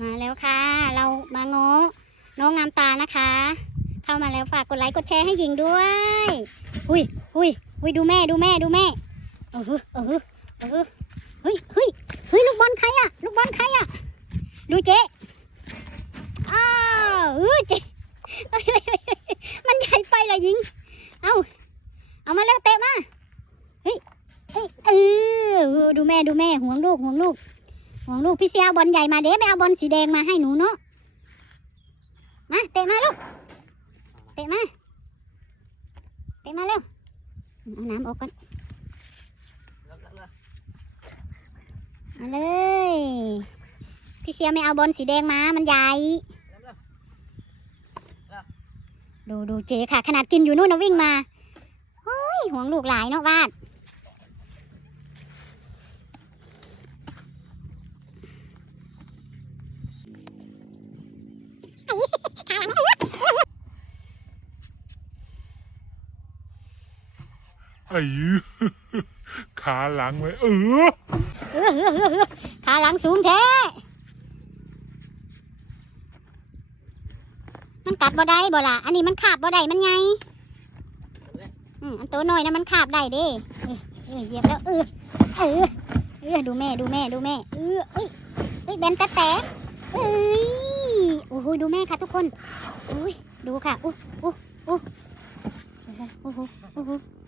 มาแล้วค่ะ เรามาง้อน้องงามตานะคะ เข้ามาแล้วฝากกดไลค์กดแชร์ให้หญิงด้วยหุยหุยหุยดูแม่ดูแม่ดูแม่เออเออเออเฮ้ยเฮ้ยเฮ้ยลูกบอลใครอะลูกบอลใครอะดูเจ๊อ้าวเออเจ๊เฮ้ยเฮ้ยเฮ้ยมันใหญ่ไปเหรอหญิง เอาเอามาแล้วเตะมา เฮ้ยเออดูแม่ดูแม่ห่วงลูกห่วงลูก ห่วงลูกพี่เสียเอาบอลใหญ่มาเด้ไม่เอาบอลสีแดงมาให้หนูเนาะมาเตะมาลูกเตะมาเตะมาเร็วเอาน้ำออกก่อนมาเลย พี่เสียไม่เอาบอลสีแดงมา มันใหญ่ ดูดูเจค่ะ ขนาดกินอยู่นู่นนะวิ่งมาโอ้ยห่วงลูกหลายเนาะวาด ไอ้ยขาหลังไว้เออขาหลังสูงแท้ มันกัดบ่ได้บ่ล่ะ อันนี้มันขาบบ่ได้มันไงอืมอันตัวน้อยนะมันขาบได้เด้เออเหยียบแล้วเออเออเออดูแม่ดูแม่ดูแม่เออเอ้ยเอ้ยแบนแต่แต่เอ้ยโอ้โหดูแม่ค่ะทุกคนอุ้ยดูค่ะอู้อู้อู้โอ้โหโอ้โหอุ้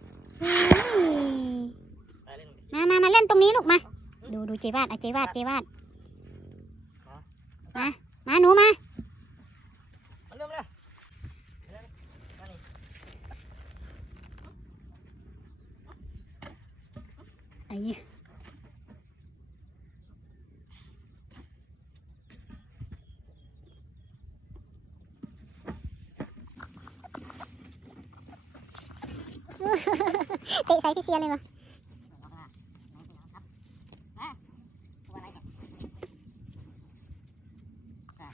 มามามาเล่นตรงนี้ลูกมา ดูดูเจวาดเอาเจวาดเจวาดมา มาหนูมาเริ่มเลย ไอ้ เตะใส่พี่เสียเลยมา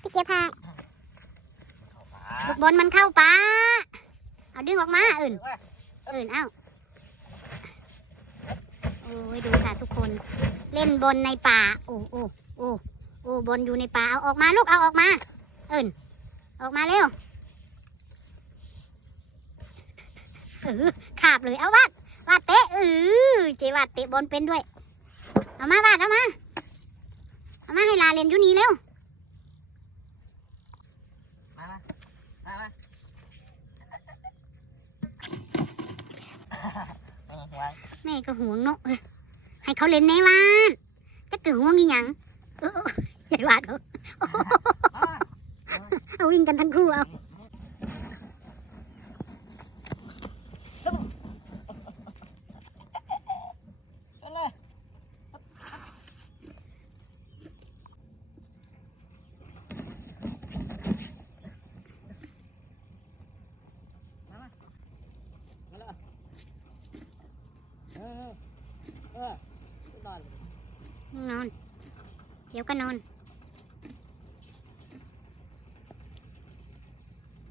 พี่เจี๊ยบพาลูกบอลมันเข้าป้าเอาดึงออกมาอื่นอื่นเอ้าโอ้ยดูค่ะทุกคน เล่นบอลในป่าโอ้โอ้โอ้โอ้บอลอยู่ในป่าเอาออกมาลูกเอาออกมาเอิ่นออกมาเร็วเออขาบเลยเอาวาด วาดเตะเออเจวาดเตะบอลเป็นด้วย เอามาวาดเอามา เอามาให้ลาเล่นอยู่นี่เร็ว มามามามาไม่ไหวแม่ก็ห่วงเนาะเออให้เขาเล่นแน่วาดจะเกิดห่วงอีหยังเออเออใหญ่วาดเหรอมาเอาวิ่งกันทั้งคู่เอาเริ่มเลย มามามาเลยเออเออเอนอนอน เดี๋ยวก็นอน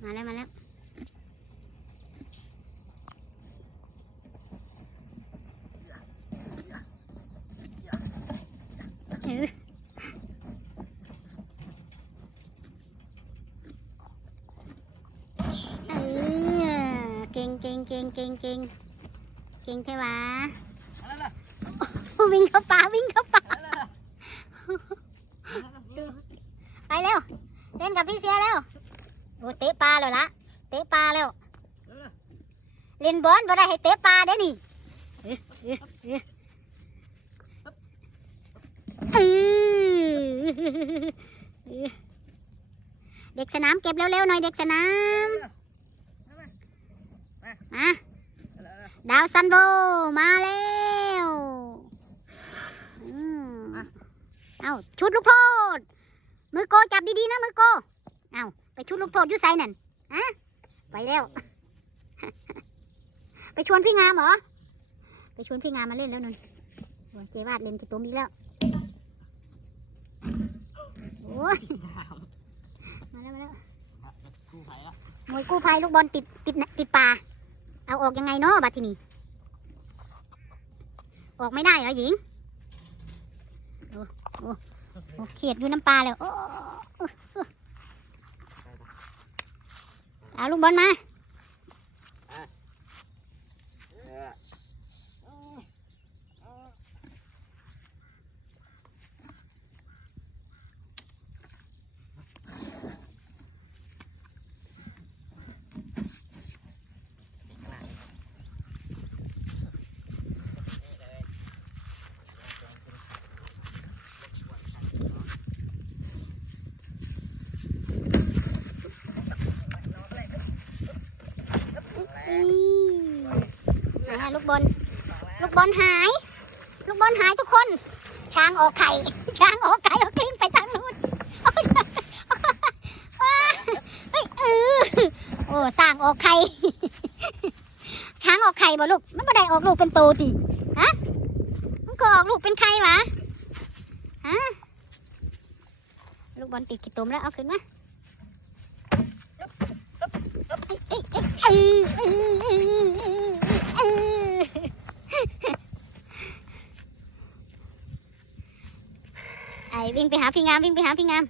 มาแล้ว มาแล้ว เออเออเก่งเก่งเก่งเก่งเก่งเก่งเทวา วิ่งเข้าป่าวิ่งเข้าป่าไปเร็วเล่นกับพี่เสียเร็วโอ้เตะปลาแล้วละเตะปลาแล้วเล่นบอลบ่ได้ให้เตะปลาเด้นี่เอ้ยเอ้ยเอ้ยเอ้ยเอ้ยเด็กสนามเก็บเร็วๆหน่อยเด็กสนามมาดาวซันโบมาแล้วอืม เอาชุดลูกโทษ มือโกจับดีๆนะมือโกเอาไปชุดลูกโทษยู่ไซนั่นอะไปแล้วไปชวนพี่งามเหรอ ไปชวนพี่งามมาเล่นแล้วนนโอ้ยเจวาดเล่นจะตัวมีแล้วโอ้ยมาแล้วมาแล้วมวยกู้ภัยลูกบอลติดติดติดป่าเอาออกยังไงเนาะบัดทีนี้ออกไม่ได้เหรอหญิง เขียดอยู่น้ำปลาแล้วโอ้เอาลูกบอลมา ไหนอะ ลูกบอลลูกบอลหาย ลูกบอลหายทุกคน ช้างออกไข่ ช้างออกไข่เอากลิ้งไปทางนู้นโอ๊ยว้าเออโอ้สร้างออกไข่ช้างออกไข่บ่ลูกมันไม่ได้ออกลูกเป็นโตติฮะมันก็ออกลูกเป็นไข่หวะฮะลูกบอลติดกี่ตุ่มแล้วเอาขึ้นมาเอ้ยเอ้ยเอ้ยเออเออเออเออเออ ไอ้วิ่งไปหาพี่งามวิ่งไปหาพี่งาม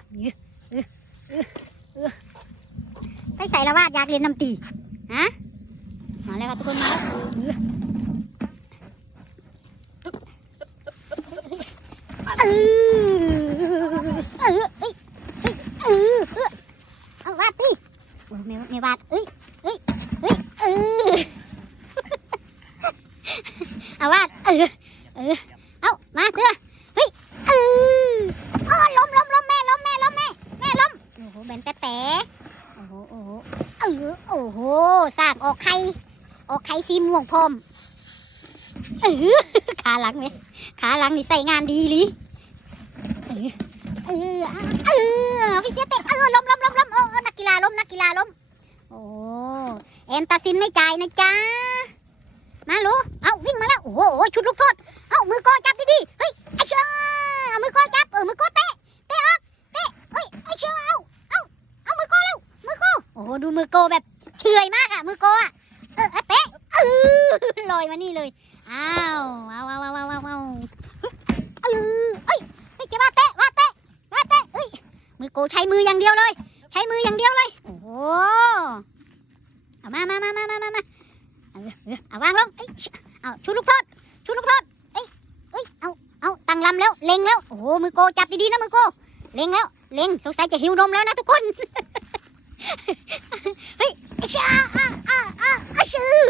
ไปใส่ละวาดอยากเรียนน้ำตีฮะมาแล้วครับทุกคนมาแล้วเออเออเอ้ยเอ้ยเออเออเอาวาดดิโอ้ไม่ไม่วาดเอ้ยเอ้ยเอ้ยเออเอาวาดเออเออเอามาเถอะเฮ้ยเออ โอ้ล้มล้มล้มแม่ล้มแม่ล้มแม่แม่ล้มโอ้โหแบนแต่แต่โอ้โหโอ้โหเออโอ้โหสากออกไข่ออกไข่ สีม่วงพร้อมเออขาหลังเนี่ยขาหลังนี่ใส่งานดีลิเออเออเออพี่เสียเตะเออล้มล้มล้มล้มเออนักกีฬาล้มนักกีฬาล้มโอ้เอ็นตาซินไม่จ่ายนะจ๊ะมาลูเอาวิ่งมาแล้วโอ้โหชุดลูกโทษเอามือก็จับดีๆเฮ้ยไอ้เชื่อเอามือก็จับเออมือก็เตะเตะเอ้ยไอเชื่อเอาเอาเอามือโกเร็วมือโกโอ้โหดูมือโกแบบเฉอยมากอะมือโกอะ ออเอาเตะเออลอยมานี่เลย อ้าวว้าวว้าวว้าวว้าวเออเอ้ยเฮ้ยจะว่าเตะว่าเตะว่าเตะเอ้ย มือโกใช้มืออย่างเดียวเลย ใช้มืออย่างเดียวเลย โอ้โหเอามามามามามามามาเอาวางลงเอ้ยเอาชุดลูกโทษชุดลูกโทษเอ้ยเอ้ย เอา เอาตั้งลำแล้ว เล็งแล้ว โอ้โห มือโกจับดีๆนะมือโก เล็งแล้ว เล็ง สงสัยจะหิวนมแล้วนะทุกคน เฮ้ยไอ้ชาอะอะอะอะชื่อ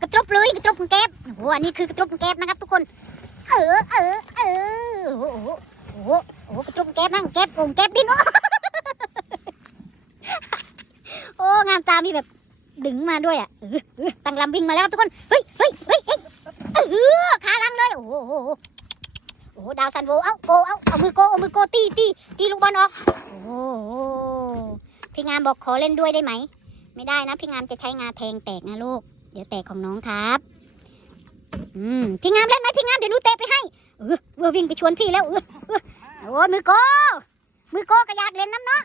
กระตรบเลยกระตรบของแก๊บโอ้โหอันนี้คือกระตรบของแก๊บนะครับทุกคน เออเออเออโอ้โหโอ้โหโอ้โหกระตรบของแก๊บนั่งแก๊บโงแก๊บดินโอ้งามตามีแบบดึงมาด้วยอะเออเออตั้งลำวิ่งมาแล้วครับทุกคน เฮ้ยเฮ้ยเฮ้ยเฮ้ยเออขาลังเลยโอ้โหโอ้โหโอ้โหดาวซันโว เอ้าโก เอ้าเอามือโก เอามือโก ตีตีตีลูกบอลออก โอ้โห พี่งามบอกขอเล่นด้วยได้ไหม ไม่ได้นะ พี่งามจะใช้งาแทงแตกนะลูก เดี๋ยวแตกของน้องครับ อืม พี่งามเล่นไหมพี่งามเดี๋ยวหนูเตะไปให้เออเออวิ่งไปชวนพี่แล้วเออเออโอ้มือโก มือโกก็อยากเล่นน้ำเนาะ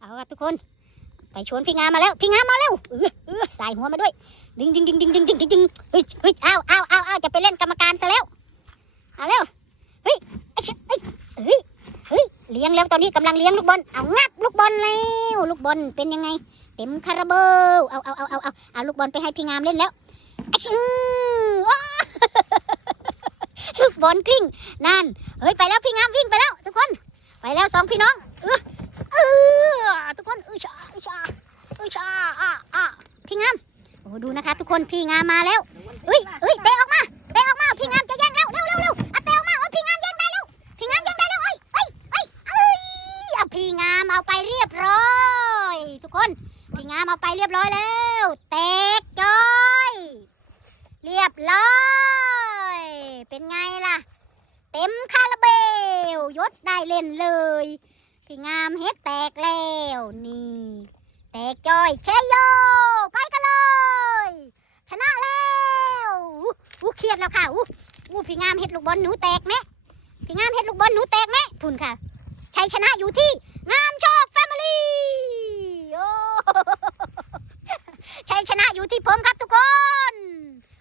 เอาละทุกคน ไปชวนพี่งามมาแล้ว พี่งามมาแล้วเออเออสายหัวมาด้วย ดึงดึงดึงดึงดึงดึงดึงดึงเฮ้ยเฮ้ยอ้าวอ้าวอ้าวอ้าวจะไปเล่นกรรมการซะแล้ว เอาเร็ว เฮ้ยเชเอ้ยเฮ้ย เฮ้ยเลี้ยงแล้วตอนนี้กำลังเลี้ยงลูกบอลเอางับลูกบอลแล้วลูกบอลเป็นยังไง เต็มคาราเบลเอาเอาเอาเอาเอาเอาลูกบอลไปให้พี่งามเล่นแล้วอชื่อลูกบอลกลิ้งนั่นเฮ้ยไปแล้วพี่งามวิ่งไปแล้ว ทุกคน ไปแล้วสองพี่น้องเออเออทุกคนเออชาเออชาเออชาอะอะพี่งามโอ้ดูนะคะ ทุกคนพี่งามมาแล้วเฮ้ยเฮ้ยเตะออกมาเตะออกมาพี่งามจะแย่งแล้วเร็วเร็วเร็ว เอาไปเรียบร้อย ทุกคนพี่งามเอาไปเรียบร้อยแล้วแตกจอย เรียบร้อย เป็นไงล่ะ เต็มคาราเบลยศได้เล่นเลยพี่งามเฮ็ดแตกแล้วนี่ แตกจอยเชยโยไปกันเลยชนะแล้วอู้เครียดแล้วค่ะอู้อู้พี่งามเฮ็ดลูกบอลหนูแตกไหมพี่งามเฮ็ดลูกบอลหนูแตกไหมพุ่นค่ะชัยชนะอยู่ที่ งามโชคแฟมิลี่โอ้ชัยชนะอยู่ที่ผมครับทุกคน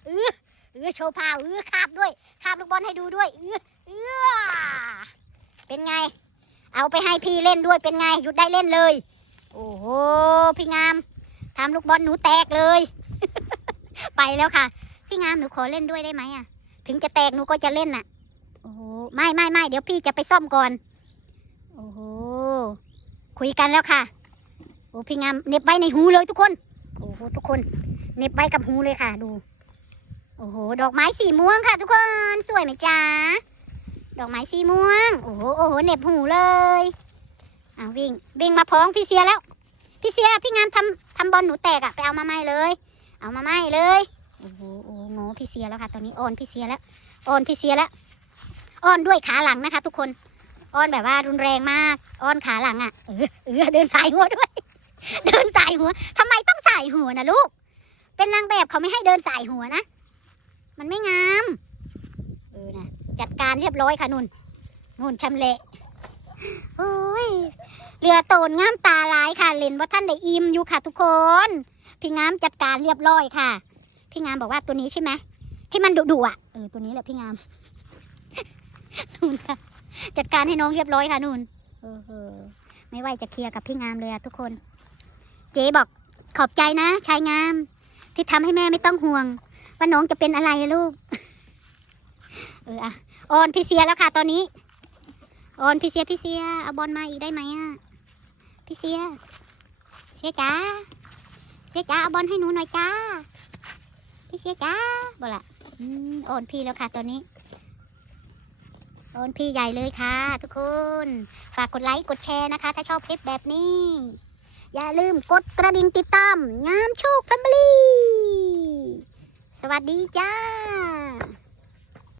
เออเอออโชว์พาวเออคาบด้วยคาบลูกบอลให้ดูด้วยเออเออเป็นไง เอาไปให้พี่เล่นด้วยเป็นไงหยุดได้เล่นเลย โอ้โหพี่งามทำลูกบอลหนูแตกเลย ไปแล้วค่ะ พี่งามหนูขอเล่นด้วยได้ไหมอะ ถึงจะแตกหนูก็จะเล่นน่ะ โอ้โหไม่ไม่ไม่เดี๋ยวพี่จะไปซ่อมก่อน โอ้โห คุยกันแล้วค่ะโอ้พี่งามเน็บไว้ในหูเลยทุกคนโอ้โหทุกคนเน็บไว้กับหูเลยค่ะ ดู โอ้โหดอกไม้สีม่วงค่ะ ทุกคนสวยไหมจ๊ะดอกไม้สีม่วง โอ้โหโอ้โหเน็บหูเลยเอาวิ่งวิ่งมาพ้องพี่เสียแล้ว พี่เสียพี่งามทำทำบอลหนูแตกอะไปเอามาใหม่เลย เอามาใหม่เลยโอ้โหโอ้โงพี่เสียแล้วค่ะ ตอนนี้อ่อนพี่เสียแล้วอ่อนพี่เสียแล้วอ่อนด้วยขาหลังนะคะ ทุกคน อ่อนแบบว่ารุนแรงมากอ่อนขาหลังอะเออเออเดินสายหัวด้วย เดินสายหัวทำไมต้องสายหัวนะลูก เป็นนางแบบเขาไม่ให้เดินสายหัวนะ มันไม่งามเออนะจัดการเรียบร้อยค่ะนุ่นนุ่นชำเละโอ้ยเรือโตนงามตาลายค่ะ เล่นว่าท่านได้อิ่มอยู่ค่ะทุกคน พี่งามจัดการเรียบร้อยค่ะ พี่งามบอกว่าตัวนี้ใช่ไหมที่มันดุดุอะเออตัวนี้แหละพี่งามนุ่นค่ะ จัดการให้น้องเรียบร้อยค่ะนุ่นเออเออไม่ไหวจะเคลียร์กับพี่งามเลยอะทุกคน เจ๊บอกขอบใจนะชายงาม ที่ทำให้แม่ไม่ต้องห่วง ว่าน้องจะเป็นอะไรอะลูก เอออะออนพี่เสียแล้วค่ะ ตอนนี้ออนพี่เสียพี่เสียเอาบอลมาอีกได้ไหมอะพี่เสีย เสียจ้าเสียจ้าเอาบอลให้หนูหน่อยจ้าพี่เสียจ้าบอละอืมออนพี่แล้วค่ะตอนนี้ โอนพี่ใหญ่เลยค่ะ ทุกคน ฝากกดไลค์กดแชร์นะคะ ถ้าชอบคลิปแบบนี้ อย่าลืมกดกระดิ่งติดตาม งามโชคแฟมิลี่ สวัสดีจ้า